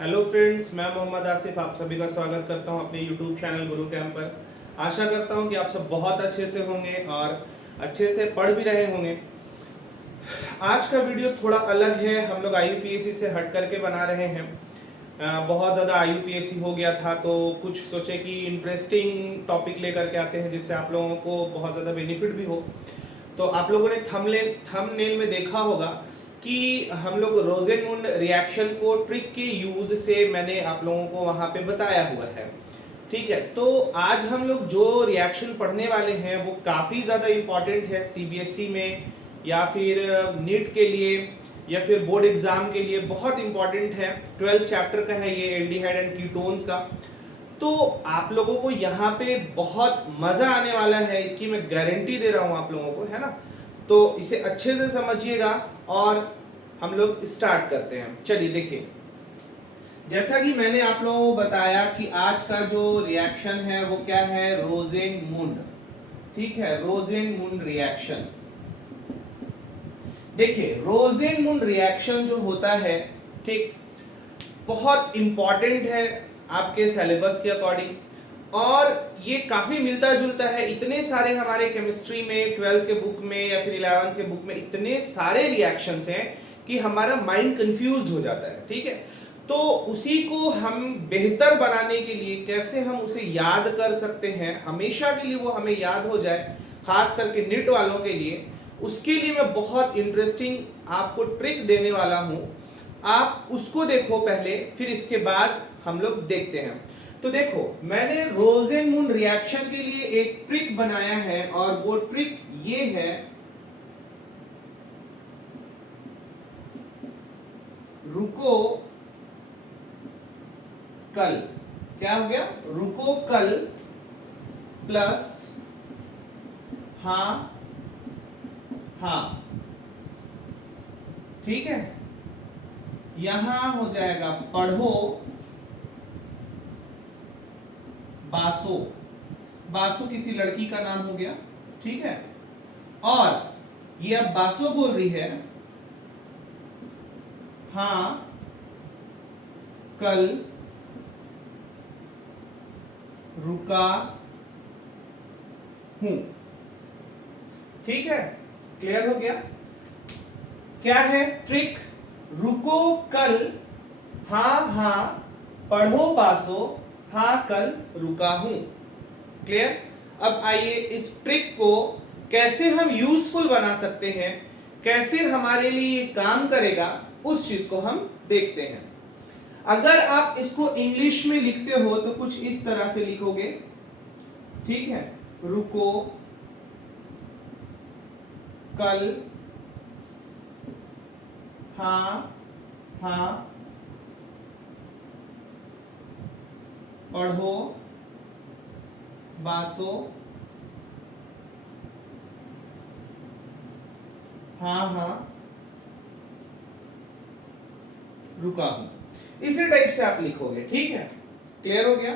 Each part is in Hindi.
हेलो फ्रेंड्स, मैं मोहम्मद आसिफ आप सभी का स्वागत करता हूं अपने यूट्यूब चैनल गुरु कैंप पर। आशा करता हूं कि आप सब बहुत अच्छे से होंगे और अच्छे से पढ़ भी रहे होंगे। आज का वीडियो थोड़ा अलग है, हम लोग आईयूपीएससी से हट करके बना रहे हैं। बहुत ज़्यादा आईयूपीएससी हो गया था तो कुछ सोचे कि इंटरेस्टिंग टॉपिक लेकर के आते हैं जिससे आप लोगों को बहुत ज़्यादा बेनिफिट भी हो। तो आप लोगों ने थंबनेल में देखा होगा कि हम लोग रोजेनमुंड रिएक्शन को ट्रिक के यूज से मैंने आप लोगों को वहां पे बताया हुआ है। ठीक है, तो आज हम लोग जो रिएक्शन पढ़ने वाले हैं वो काफ़ी ज़्यादा इम्पॉर्टेंट है सीबीएसई में या फिर नीट के लिए या फिर बोर्ड एग्जाम के लिए बहुत इम्पॉर्टेंट है। 12th चैप्टर का है ये, एल्डिहाइड एंड कीटोन्स का। तो आप लोगों को यहाँ पे बहुत मजा आने वाला है, इसकी मैं गारंटी दे रहा हूँ आप लोगों को, है ना। तो इसे अच्छे से समझिएगा और हम लोग स्टार्ट करते हैं। चलिए देखिए, जैसा कि मैंने आप लोगों को बताया कि आज का जो रिएक्शन है वो क्या है, रोजेनमुंड। ठीक है, रोजेनमुंड रिएक्शन। देखिए, रोजेनमुंड रिएक्शन जो होता है, ठीक, बहुत इंपॉर्टेंट है आपके सिलेबस के अकॉर्डिंग और ये काफी मिलता जुलता है। इतने सारे हमारे केमिस्ट्री में 12th के बुक में या फिर 11th के बुक में इतने सारे रिएक्शंस हैं कि हमारा माइंड कंफ्यूज हो जाता है। ठीक है, तो उसी को हम बेहतर बनाने के लिए कैसे हम उसे याद कर सकते हैं, हमेशा के लिए वो हमें याद हो जाए, खास करके नीट वालों के लिए, उसके लिए मैं बहुत इंटरेस्टिंग आपको ट्रिक देने वाला हूं। आप उसको देखो पहले, फिर इसके बाद हम लोग देखते हैं। तो देखो, मैंने रोजेनमुंड रिएक्शन के लिए एक ट्रिक बनाया है और वो ट्रिक ये है, रुको कल। क्या हो गया, रुको कल प्लस हाँ हाँ। ठीक है, यहां हो जाएगा पढ़ो बासो। बासो किसी लड़की का नाम हो गया। ठीक है, और ये अब बासो बोल रही है, हाँ कल रुका हूं। ठीक है, क्लियर हो गया। क्या है ट्रिक, रुको कल, हाँ हाँ पढ़ो बासो, हाँ कल रुका हूं। क्लियर। अब आइए इस ट्रिक को कैसे हम यूजफुल बना सकते हैं, कैसे हमारे लिए ये काम करेगा, उस चीज को हम देखते हैं। अगर आप इसको इंग्लिश में लिखते हो तो कुछ इस तरह से लिखोगे। ठीक है, रुको कल, हाँ हाँ पढ़ो बासो, हाँ हाँ रुका हूं। इसी टाइप से आप लिखोगे। ठीक है, क्लियर हो गया।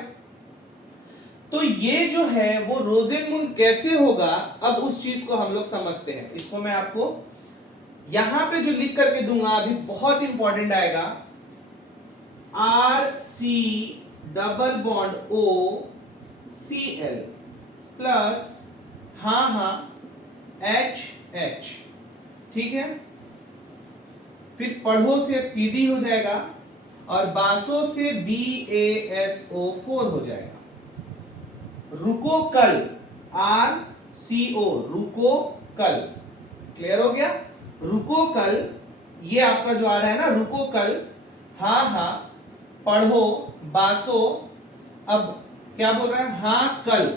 तो ये जो है वो रोजेनमुंड कैसे होगा, अब उस चीज को हम लोग समझते हैं। इसको मैं आपको यहां पे जो लिख करके दूंगा अभी बहुत इंपॉर्टेंट आएगा, RC double bond O Cl plus हाँ हाँ HH। ठीक है, फिर पढ़ो से PD हो जाएगा और बासो से BaSO4 हो जाएगा। रुको कल, RCO, रुको कल। क्लियर हो गया। रुको कल, ये आपका जो आ रहा है ना, रुको कल, हाँ हाँ पढ़ो बासो, अब क्या बोल रहा है, हाँ कल,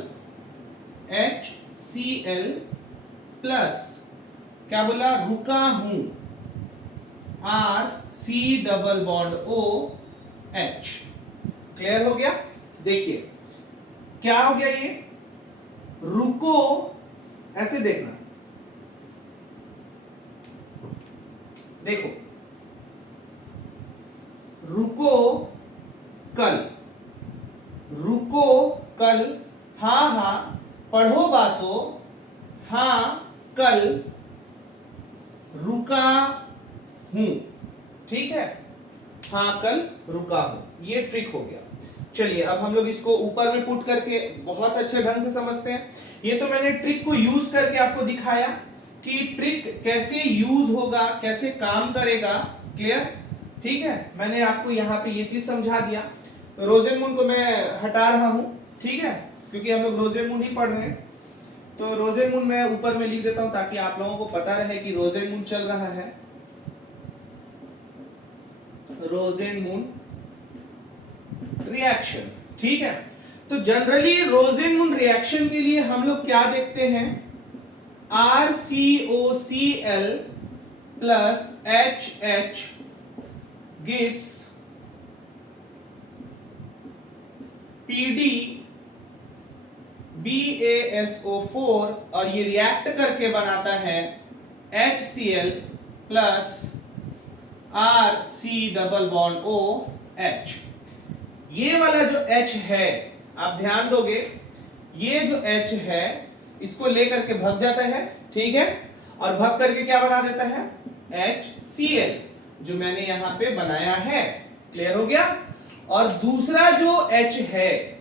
HCl प्लस क्या बोला, रुका हूं, RC double bond OH। Clear हो गया। देखिए क्या हो गया, ये रुको, ऐसे देखना, देखो रुको कल, रुको कल, हाँ हाँ पढ़ो बासो, हाँ कल रुका हूं। ठीक है, हाँ कल रुका हूं। ये ट्रिक हो गया। चलिए अब हम लोग इसको ऊपर में पुट करके बहुत अच्छे ढंग से समझते हैं। ये तो मैंने ट्रिक को यूज करके आपको दिखाया कि ट्रिक कैसे यूज होगा, कैसे काम करेगा। क्लियर? ठीक है, मैंने आपको यहाँ पे ये चीज समझा दिया। रोजेनमून को मैं हटा रहा हूं, ठीक है, क्योंकि हम लोग रोजेनमून ही पढ़ रहे हैं। तो रोजेनमून मैं ऊपर में लिख देता हूं ताकि आप लोगों को पता रहे कि रोजेनमून चल रहा है। रोजेनमून रिएक्शन, ठीक है। तो जनरली रोजेनमून रिएक्शन के लिए हम लोग क्या देखते हैं, RCOCl plus HH gives PD BaSO4 और ये रिएक्ट करके बनाता है HCl plus RC double bond OH। ये वाला जो H है, आप ध्यान दोगे, ये जो H है इसको लेकर के भग जाता है, ठीक है, और भग करके क्या बना देता है, HCl, जो मैंने यहां पे बनाया है। क्लियर हो गया? और दूसरा जो H है,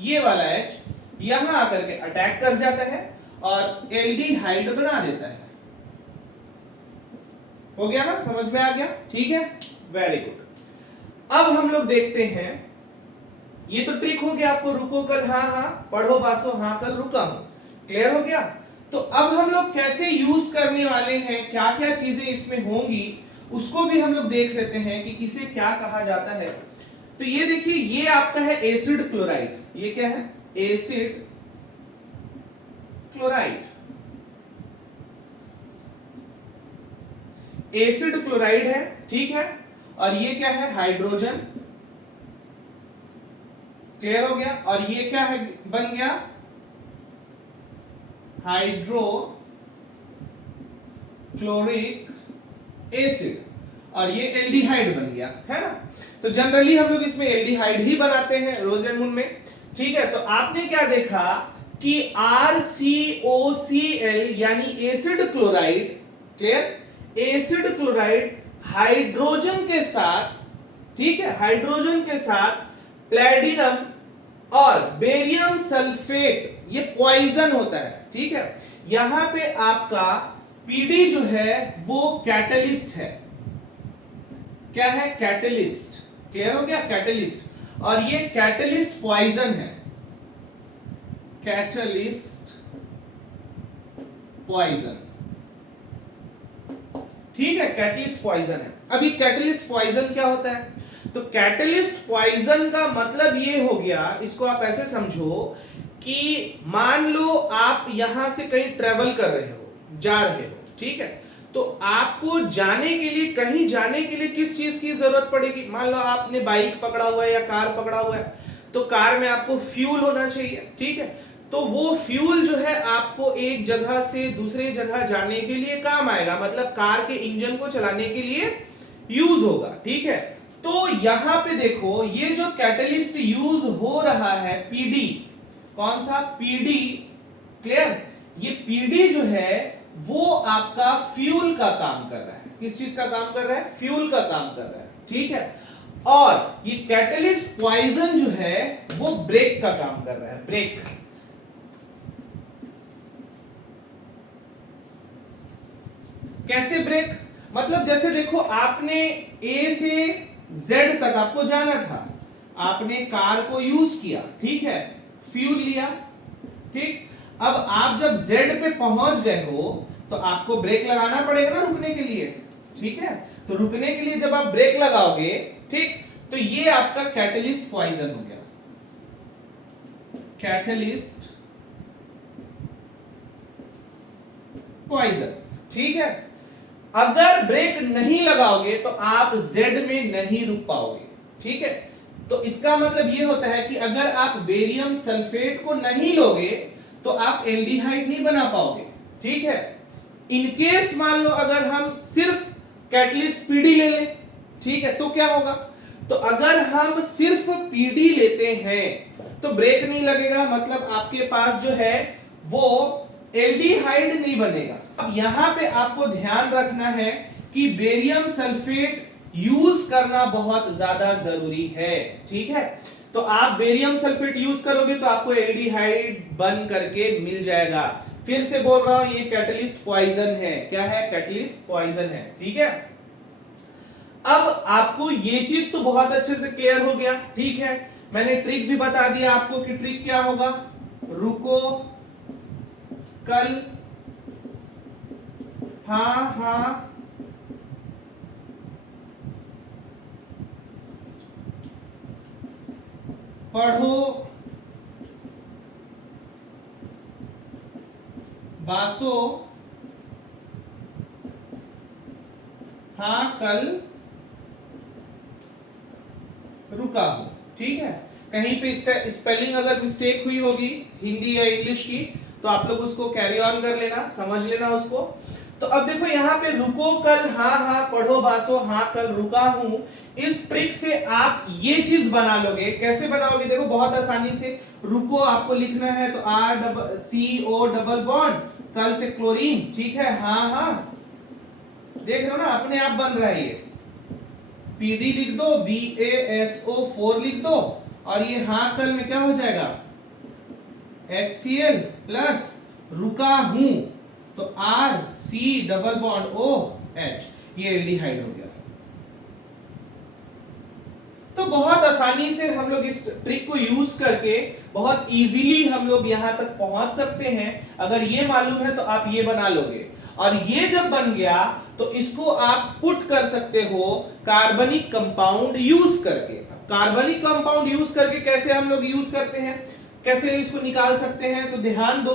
ये वाला H यहां आकर के अटैक कर जाता है और एल्डिहाइड बना देता है। हो गया ना, समझ में आ गया? ठीक है, वेरी गुड। अब हम लोग देखते हैं, ये तो ट्रिक हो गया आपको, रुको कल हाँ हाँ, पढ़ो बासो हाँ कल रुका हूं। क्लियर हो गया? तो अब हम लोग कैसे यूज करने वाले हैं, क्या क्या चीजें इसमें होंगी, उसको भी हम लोग देख लेते हैं कि किसे क्या कहा जाता है। तो ये देखिए, ये आपका है एसिड क्लोराइड। ये क्या है? Acid chloride. एसिड क्लोराइड है, ठीक है, और ये क्या है? हाइड्रोजन। क्लियर हो गया? और ये क्या है, बन गया हाइड्रोक्लोरिक एसिड, और ये एल्डिहाइड बन गया, है ना। तो जनरली हम लोग इसमें एल्डिहाइड ही बनाते हैं रोजेनमून में, ठीक है। तो आपने क्या देखा कि RCOCl यानी acid chloride, clear, acid chloride hydrogen के साथ, ठीक है, हाइड्रोजन के साथ प्लैटिनम और बेरियम सल्फेट, ये पॉइजन होता है, ठीक है। यहां पे आपका PD जो है वो कैटलिस्ट है। क्या है? कैटलिस्ट। क्लियर हो गया? कैटलिस्ट। और ये कैटलिस्ट पॉइजन है, कैटलिस्ट पॉइजन, ठीक है, कैटलिस्ट पॉइजन है। अभी कैटलिस्ट पॉइजन क्या होता है? तो कैटलिस्ट पॉइजन का मतलब ये हो गया, इसको आप ऐसे समझो कि मान लो आप यहां से कहीं ट्रेवल कर रहे हो, जा रहे हो, ठीक है, तो आपको जाने के लिए, कहीं जाने के लिए किस चीज की जरूरत पड़ेगी? मान लो आपने बाइक पकड़ा हुआ है या कार पकड़ा हुआ है, तो कार में आपको फ्यूल होना चाहिए, ठीक है। तो वो फ्यूल जो है आपको एक जगह से दूसरी जगह जाने के लिए काम आएगा, मतलब कार के इंजन को चलाने के लिए यूज होगा, ठीक है। तो यहां पे देखो, ये जो कैटलिस्ट यूज हो रहा है PD, कौन सा? PD। क्लियर? ये PD जो है वो आपका फ्यूल का काम कर रहा है। किस चीज का काम कर रहा है? फ्यूल का काम कर रहा है, ठीक है। और ये कैटलिस्ट पॉइजन जो है वो ब्रेक का काम कर रहा है, ब्रेक। कैसे ब्रेक? मतलब जैसे देखो, आपने A से Z तक आपको जाना था, आपने कार को यूज किया, ठीक है, फ्यूल लिया, ठीक। अब आप जब Z पे पहुंच गए हो तो आपको ब्रेक लगाना पड़ेगा ना रुकने के लिए, ठीक है। तो रुकने के लिए जब आप ब्रेक लगाओगे, ठीक, तो ये आपका कैटलिस्ट पॉइजन हो गया, कैटलिस्ट पॉइजन, ठीक है। अगर ब्रेक नहीं लगाओगे तो आप Z में नहीं रुक पाओगे, ठीक है। तो इसका मतलब ये होता है कि अगर आप बेरियम सल्फेट को नहीं लोगे तो आप एल्डिहाइड नहीं बना पाओगे, ठीक है। इनकेस मान लो अगर हम सिर्फ कैटलिस्ट PD ले लें, ठीक है, तो क्या होगा? तो अगर हम सिर्फ PD लेते हैं तो ब्रेक नहीं लगेगा, मतलब आपके पास जो है वो एल्डिहाइड नहीं बनेगा। अब यहां पे आपको ध्यान रखना है कि बेरियम सल्फेट यूज करना बहुत ज्यादा जरूरी है। ठीक है, तो आप बेरियम सल्फेट यूज करोगे तो आपको एल्डिहाइड बन करके मिल जाएगा। फिर से बोल रहा हूं, ये कैटलिस्ट पॉइजन है। क्या है? कैटलिस्ट पॉइजन है। ठीक है, अब आपको ये चीज तो बहुत अच्छे से क्लियर हो गया। ठीक है, मैंने ट्रिक भी बता दिया आपको कि ट्रिक क्या होगा। रुको कल, हाँ हाँ, पढ़ो बासो, हाँ कल रुका हो। ठीक है, कहीं पे स्पेलिंग अगर मिस्टेक हुई होगी हिंदी या इंग्लिश की तो आप लोग उसको कैरी ऑन कर लेना, समझ लेना उसको। तो अब देखो यहाँ पे रुको कल, हाँ हाँ, पढ़ो बासो, हाँ कल रुका हूं। इस ट्रिक से आप ये चीज बना लोगे। कैसे बनाओगे? देखो बहुत आसानी से। रुको आपको लिखना है तो RCO डबल बॉन्ड, कल से क्लोरीन। ठीक है, हाँ हाँ, देख रहे हो ना, अपने आप बन रहा है ये। PD लिख दो, BaSO4 लिख दो, और ये हाँ कल में क्या हो जाएगा? HCl प्लस रुका हूं तो RC डबल बॉन्ड OH, ये एल्डिहाइड हो गया। तो बहुत आसानी से हम लोग इस ट्रिक को यूज करके बहुत इजीली हम लोग यहां तक पहुंच सकते हैं। अगर ये मालूम है तो आप ये बना लोगे, और ये जब बन गया तो इसको आप पुट कर सकते हो कार्बनिक कंपाउंड यूज करके। कार्बनिक कंपाउंड यूज करके कैसे हम लोग यूज करते हैं, कैसे इसको निकाल सकते हैं, तो ध्यान दो।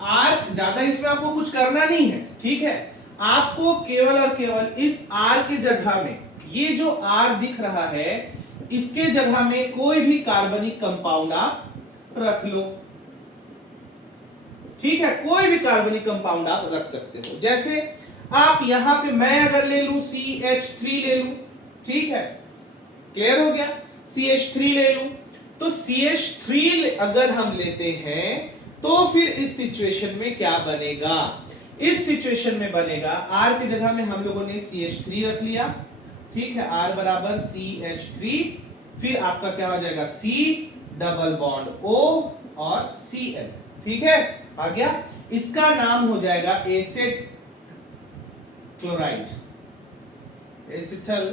R ज्यादा इसमें आपको कुछ करना नहीं है। ठीक है, आपको केवल और केवल इस R की जगह में, ये जो R दिख रहा है, इसके जगह में कोई भी कार्बनिक कंपाउंड आप रख लो। ठीक है, कोई भी कार्बनिक कंपाउंड आप रख सकते हो। जैसे आप यहां पे, मैं अगर ले लूं CH3 ले लूं। ठीक है, क्लियर हो गया? CH3 ले लूं तो CH3 अगर हम लेते हैं तो फिर इस सिचुएशन में क्या बनेगा? इस सिचुएशन में बनेगा, R की जगह में हम लोगों ने CH3 रख लिया। ठीक है, R बराबर CH3, फिर आपका क्या हो जाएगा? C डबल बॉन्ड O और Cl। ठीक है, आ गया। इसका नाम हो जाएगा एसिड क्लोराइड, एसिटल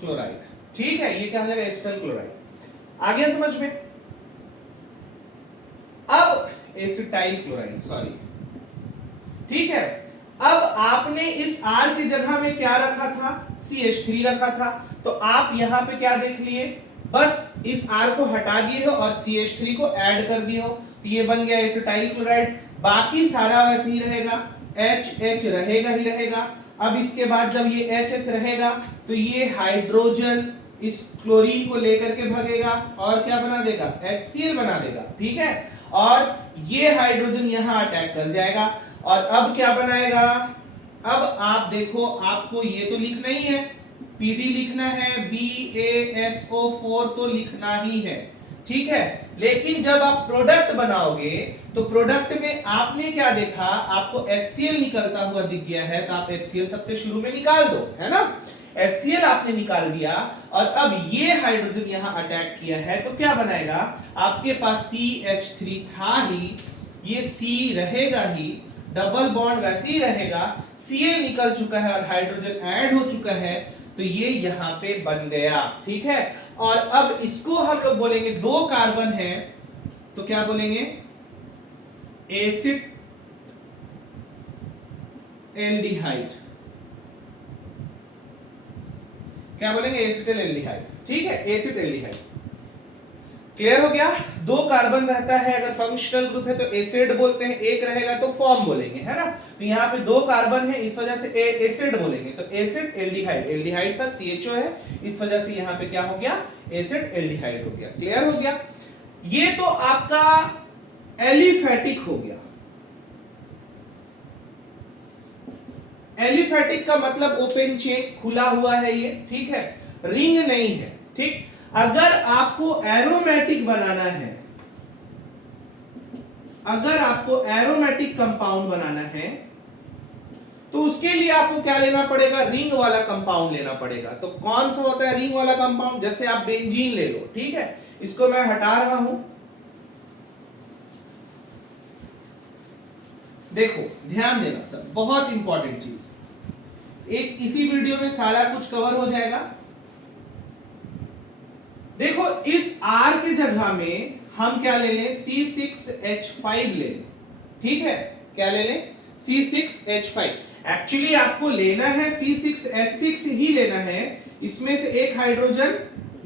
क्लोराइड। ठीक है, ये क्या हो जाएगा? Acetyl chloride. आ गया समझ में? अब एसिटाइल क्लोराइड, सॉरी। ठीक है, अब आपने इस R की जगह में क्या रखा था? CH3 रखा था। तो आप यहां पे क्या देख लिए? बस इस R को हटा दिए हो और CH3 को ऐड कर दिए हो, तो ये बन गया एसिटाइल क्लोराइड। बाकी सारा वैसे ही रहेगा, HH रहेगा ही रहेगा। अब इसके बाद जब ये HH रहेगा तो ये हाइड्रोजन इस क्लोरीन को लेकर के भागेगा और क्या बना देगा? HCl बना देगा। ठीक है, और ये हाइड्रोजन यहां अटैक कर जाएगा, और अब क्या बनाएगा? अब आप देखो, आपको ये तो लिखना ही है, PD लिखना है, BaSO4 तो लिखना ही है। ठीक है, लेकिन जब आप प्रोडक्ट बनाओगे तो प्रोडक्ट में आपने क्या देखा? आपको HCl निकलता हुआ दिख गया है, तो आप HCl सबसे शुरू में निकाल दो, है ना? HCl आपने निकाल दिया, और अब ये हाइड्रोजन यहां अटैक किया है तो क्या बनाएगा? आपके पास CH3 था ही, ये C रहेगा ही, डबल बॉन्ड वैसे ही रहेगा, Cl निकल चुका है और हाइड्रोजन ऐड हो चुका है, तो ये यहां पे बन गया। ठीक है, और अब इसको हम लोग बोलेंगे, दो कार्बन है तो क्या बोलेंगे? Acid aldehyde. क्या बोलेंगे? Acetyl aldehyde. ठीक है, एसिड एल्डिहाइड। क्लियर हो गया? दो कार्बन रहता है, अगर फंक्शनल ग्रुप है तो एसिड बोलते हैं, एक रहेगा तो फॉर्म बोलेंगे, है ना? तो यहाँ पे दो कार्बन है, इस वजह से एसिड बोलेंगे, तो एसिड एल्डिहाइड। एल्डिहाइड था, CHO है, इस वजह से यहाँ पे क्या हो गया? एसिड एल्डिहाइड हो गया। क्लियर हो गया? ये तो आपका एलिफैटिक हो गया। एलिफैटिक का मतलब ओपन चेन, खुला हुआ है ये। ठीक है, रिंग नहीं है। ठीक, अगर आपको एरोमेटिक बनाना है, अगर आपको एरोमेटिक कंपाउंड बनाना है तो उसके लिए आपको क्या लेना पड़ेगा, रिंग वाला कंपाउंड लेना पड़ेगा। तो कौन सा होता है रिंग वाला कंपाउंड, जैसे आप बेंजीन ले लो, ठीक है, इसको मैं हटा रहा हूं। देखो ध्यान देना सर, बहुत इंपॉर्टेंट चीज, एक इसी वीडियो में सारा कुछ कवर हो जाएगा। देखो इस R के जगह में हम क्या ले लें, C6H5 ले लें, ठीक है, क्या ले लें, C6H5। एक्चुअली आपको लेना है C6H6 ही लेना है, इसमें से एक हाइड्रोजन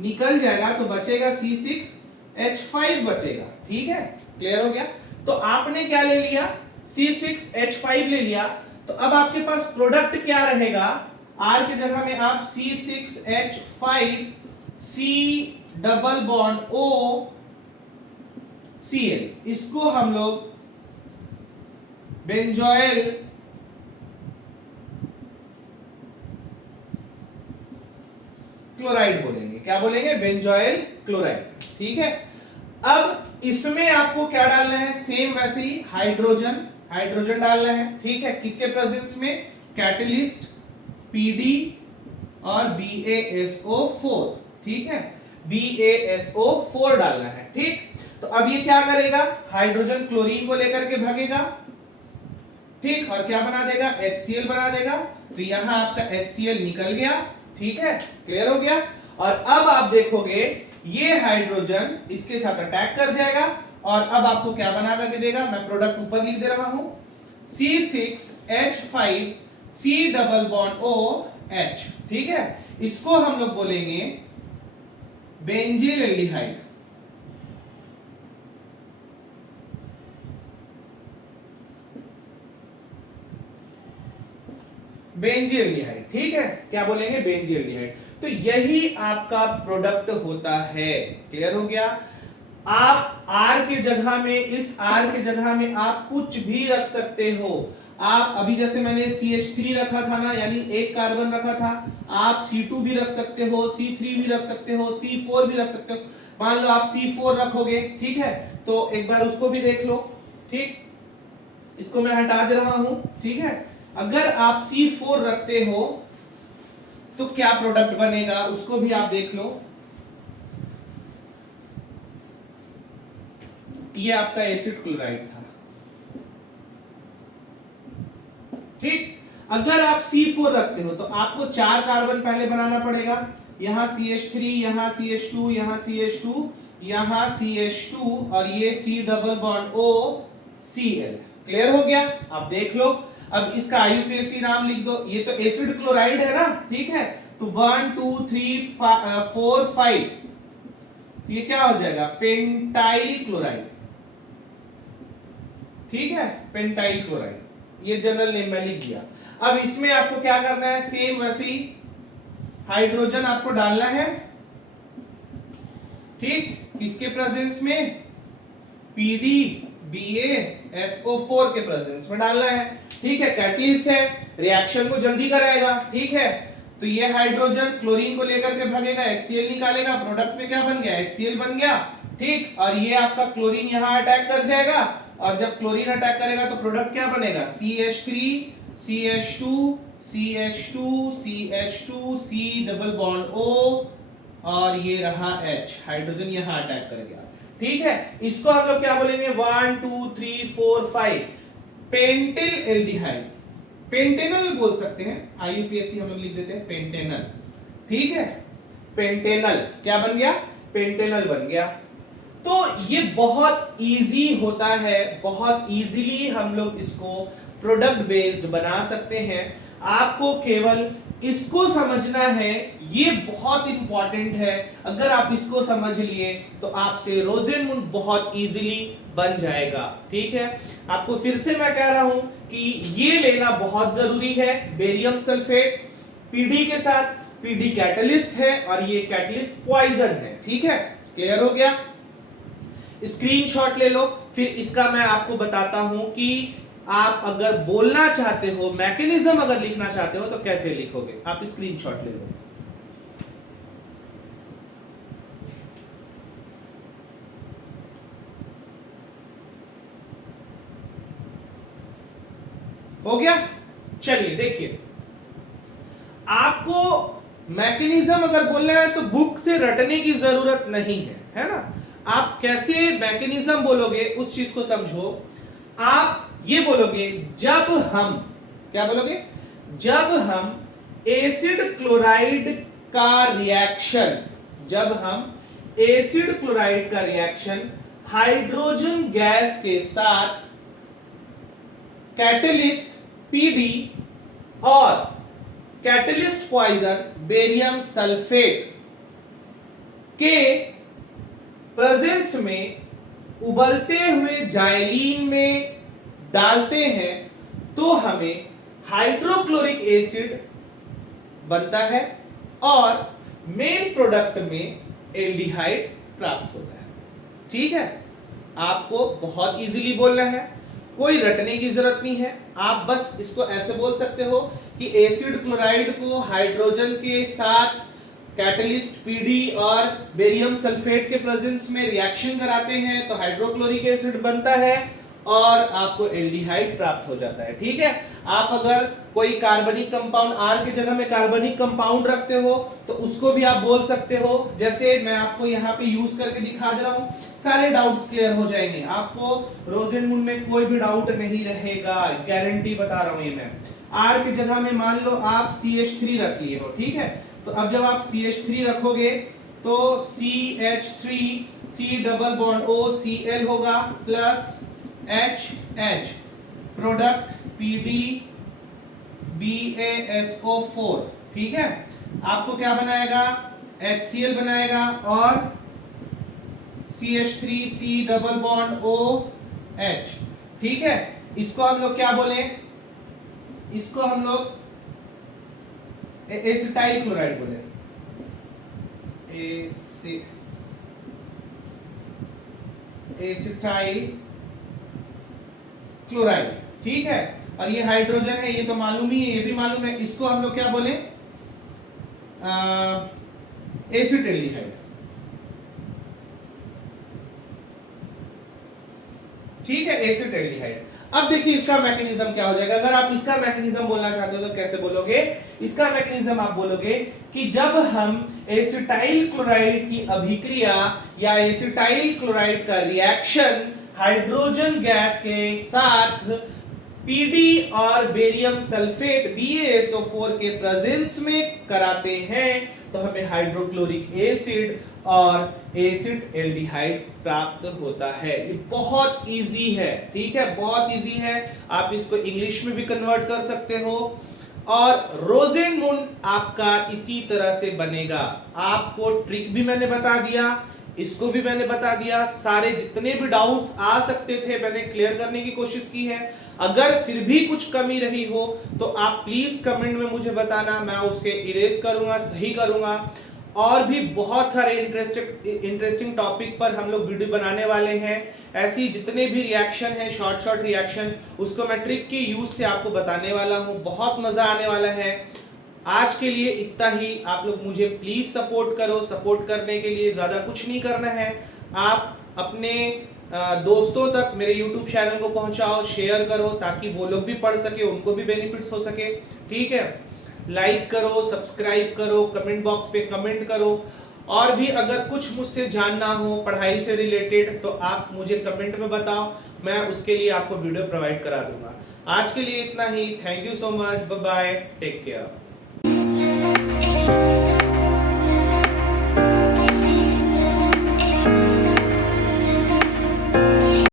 निकल जाएगा तो बचेगा C6H5 बचेगा, ठीक है, क्लियर हो गया। तो आपने क्या ले लिया, C6H5 ले लिया, तो अब आपके पास प्रोडक्ट क्या रहेगा, R के जगह में आप C6H5 C double bond O Cl, इसको हम लोग बेंजोइल क्लोराइड बोलेंगे, क्या बोलेंगे, बेंजोइल क्लोराइड, ठीक है। अब इसमें आपको क्या डालना है, सेम वैसे ही हाइड्रोजन डालना है, ठीक है, किसके प्रेजेंस में, कैटलिस्ट Pd और BaSO4, ठीक है, BaSO4 डालना है, ठीक। तो अब ये क्या करेगा, हाइड्रोजन क्लोरीन को लेकर के भागेगा, ठीक, और क्या बना देगा, HCl बना देगा। तो यहां आपका HCl निकल गया, ठीक है, क्लियर हो गया। और अब आप देखोगे ये हाइड्रोजन इसके साथ अटैक कर जाएगा और अब आपको क्या बना करके देगा, मैं प्रोडक्ट ऊपर लिख दे रहा हूं, C6H5 C double bond OH, ठीक है, इसको हम लोग बोलेंगे बेंजील एल्डिहाइड, बेंजील एल्डिहाइड, ठीक है, क्या बोलेंगे, बेंजील एल्डिहाइड। तो यही आपका प्रोडक्ट होता है, क्लियर हो गया। आप R के जगह में, इस R के जगह में आप कुछ भी रख सकते हो। आप अभी जैसे मैंने CH3 रखा था ना, यानी एक कार्बन रखा था, आप C2 भी रख सकते हो, C3 भी रख सकते हो, C4 भी रख सकते हो। मान लो आप C4 रखोगे, ठीक है, तो एक बार उसको भी देख लो, ठीक, इसको मैं हटा दे रहा हूं, ठीक है। अगर आप C4 रखते हो तो क्या प्रोडक्ट बनेगा, उसको भी आप देख लो। ये आपका एसिड क्लोराइड था, ठीक। अगर आप C4 रखते हो तो आपको 4 कार्बन पहले बनाना पड़ेगा, यहां CH3, यहां CH2, यहां CH2, यहां CH2 और ये C double bond O Cl, clear हो गया। आप देख लो, अब इसका IUPAC नाम लिख दो, ये तो एसिड क्लोराइड है ना, ठीक है, तो 1 2 3 4 5, ये क्या हो जाएगा, पेंटाइल क्लोराइड, ठीक है, पेंटाइल क्लोराइड, ये जनरल नेम में लिख दिया। अब इसमें आपको क्या करना है, सेम वैसे ही हाइड्रोजन आपको डालना है, ठीक, किसके प्रेजेंस में, Pd BaSO4 के प्रेजेंस में डालना है, ठीक है, कैटलिस्ट है, रिएक्शन को जल्दी कराएगा, ठीक है। तो ये हाइड्रोजन क्लोरीन को लेकर के भागेगा, HCl निकालेगा, प्रोडक्ट में क्या बन गया, HCl बन गया, ठीक। और ये आपका क्लोरीन यहां अटैक कर जाएगा और जब क्लोरीन अटैक करेगा तो प्रोडक्ट क्या बनेगा, CH3 CH2 CH2 CH2 C double bond O और ये रहा H, हाइड्रोजन यहां अटैक कर गया, ठीक है। इसको हम लोग क्या बोलेंगे, 1 2 3 4 5 पेंटिल एल्डिहाइड, पेंटेनल बोल सकते हैं, IUPAC हम लोग लिख देते हैं पेंटेनल, ठीक है, पेंटेनल क्या बन गया, पेंटेनल बन गया। तो ये बहुत इजी होता है, बहुत इजीली हम लोग इसको प्रोडक्ट बेस्ड बना सकते हैं। आपको केवल इसको समझना है, ये बहुत इंपॉर्टेंट है। अगर आप इसको समझ लिए तो आपसे रोजेनमुंड बहुत इजीली बन जाएगा, ठीक है। आपको फिर से मैं कह रहा हूं कि ये लेना बहुत जरूरी है, बेरियम सल्फेट पीडी के साथ, पीडी कैटलिस्ट है और ये कैटलिस्ट पॉइजन है, ठीक है, क्लियर हो गया। स्क्रीनशॉट ले लो, फिर इसका मैं आपको बताता हूं कि आप अगर बोलना चाहते हो, मैकेनिज्म अगर लिखना चाहते हो तो कैसे लिखोगे, आप स्क्रीनशॉट ले लो। हो गया, चलिए देखिए, आपको मैकेनिज्म अगर बोलना है तो बुक से रटने की जरूरत नहीं है ना। आप कैसे मैकेनिज्म बोलोगे उस चीज को समझो। आप ये बोलोगे, जब हम, क्या बोलोगे, जब हम एसिड क्लोराइड का रिएक्शन, जब हम एसिड क्लोराइड का रिएक्शन हाइड्रोजन गैस के साथ कैटलिस्ट पीडी और कैटलिस्ट पॉइजन बेरियम सल्फेट के प्रेजेंस में उबलते हुए जाइलीन में डालते हैं तो हमें हाइड्रोक्लोरिक एसिड बनता है और मेन प्रोडक्ट में एल्डिहाइड प्राप्त होता है। ठीक है, आपको बहुत इजीली बोलना है, कोई रटने की जरूरत नहीं है। आप बस इसको ऐसे बोल सकते हो कि एसिड क्लोराइड को हाइड्रोजन के साथ कैटलिस्ट पीडी और बेरियम सल्फेट के प्रेजेंस में रिएक्शन कराते हैं तो हाइड्रोक्लोरिक एसिड बनता है और आपको एल्डिहाइड प्राप्त हो जाता है। ठीक है, आप अगर कोई कार्बनिक कंपाउंड R की जगह में कार्बनिक कंपाउंड रखते हो तो उसको भी आप बोल सकते हो, जैसे मैं आपको यहाँ पे यूज करके दिखा दे रहा हूँ, सारे डाउट्स क्लियर हो जाएंगे। आपको रोजेनमुंड में कोई भी डाउट नहीं रहेगा, गारंटी बता रहा हूँ ये मैं। R की जगह में मान लो आप CH3 रख लिए हो, ठीक है, तो अब जब आप CH3 रखोगे तो CH3 C double bond O Cl होगा plus HH product PD BaSO4। ठीक है, आपको क्या बनाएगा, HCl बनाएगा और CH3 C double bond OH। ठीक है, इसको हम लोग क्या बोले, इसको हम लोग एसिटाइल क्लोराइड बोले, एसिटाइल क्लोराइड। ठीक है, और ये हाइड्रोजन है, ये तो मालूम ही है, ये भी मालूम है, इसको हम लोग क्या बोले, एसिटाल्डिहाइड। ठीक है, एसिटाल्डिहाइड। अब देखिए इसका मैकेनिज्म क्या हो जाएगा। अगर आप इसका मैकेनिज्म बोलना चाहते हो तो कैसे बोलोगे, इसका मैकेनिज्म आप बोलोगे कि जब हम एसिटाइल क्लोराइड की अभिक्रिया या एसिटाइल क्लोराइड का रिएक्शन हाइड्रोजन गैस के साथ पीडी और बेरियम सल्फेट BaSO4 के प्रेजेंस में कराते हैं तो हमें हाइड्रोक्लोरिक एसिड और एसिड एल्डिहाइड प्राप्त होता है। ये बहुत इजी है, ठीक है, बहुत इजी है। आप इसको इंग्लिश में भी कन्वर्ट कर सकते हो और रोजेनमुंड आपका इसी तरह से बनेगा। आपको ट्रिक भी मैंने बता दिया, इसको भी मैंने बता दिया, सारे जितने भी डाउट्स आ सकते थे मैंने क्लियर करने की कोशिश की है। अगर फिर भी कुछ कमी रही हो तो आप प्लीज कमेंट में मुझे बताना, मैं उसके इरेज करूंगा, सही करूंगा। और भी बहुत सारे इंटरेस्टिंग टॉपिक पर हम लोग वीडियो बनाने वाले हैं। ऐसी जितने भी रिएक्शन है, शॉर्ट रिएक्शन, उसको मैं ट्रिक के यूज से आपको बताने वाला हूँ। बहुत मजा आने वाला है। आज के लिए इतना ही। आप लोग मुझे प्लीज सपोर्ट करो। सपोर्ट करने के लिए ज्यादा कुछ नहीं करना है, आप अपने दोस्तों तक मेरे YouTube चैनल को पहुंचाओ, शेयर करो ताकि वो लोग भी पढ़ सके, उनको भी बेनिफिट्स हो सके। ठीक है, लाइक करो, सब्सक्राइब करो, कमेंट बॉक्स पे कमेंट करो। और भी अगर कुछ मुझसे जानना हो पढ़ाई से रिलेटेड तो आप मुझे कमेंट में बताओ, मैं उसके लिए आपको वीडियो प्रोवाइड करा दूंगा। आज के लिए इतना ही। Thank you so much, bye bye, take care.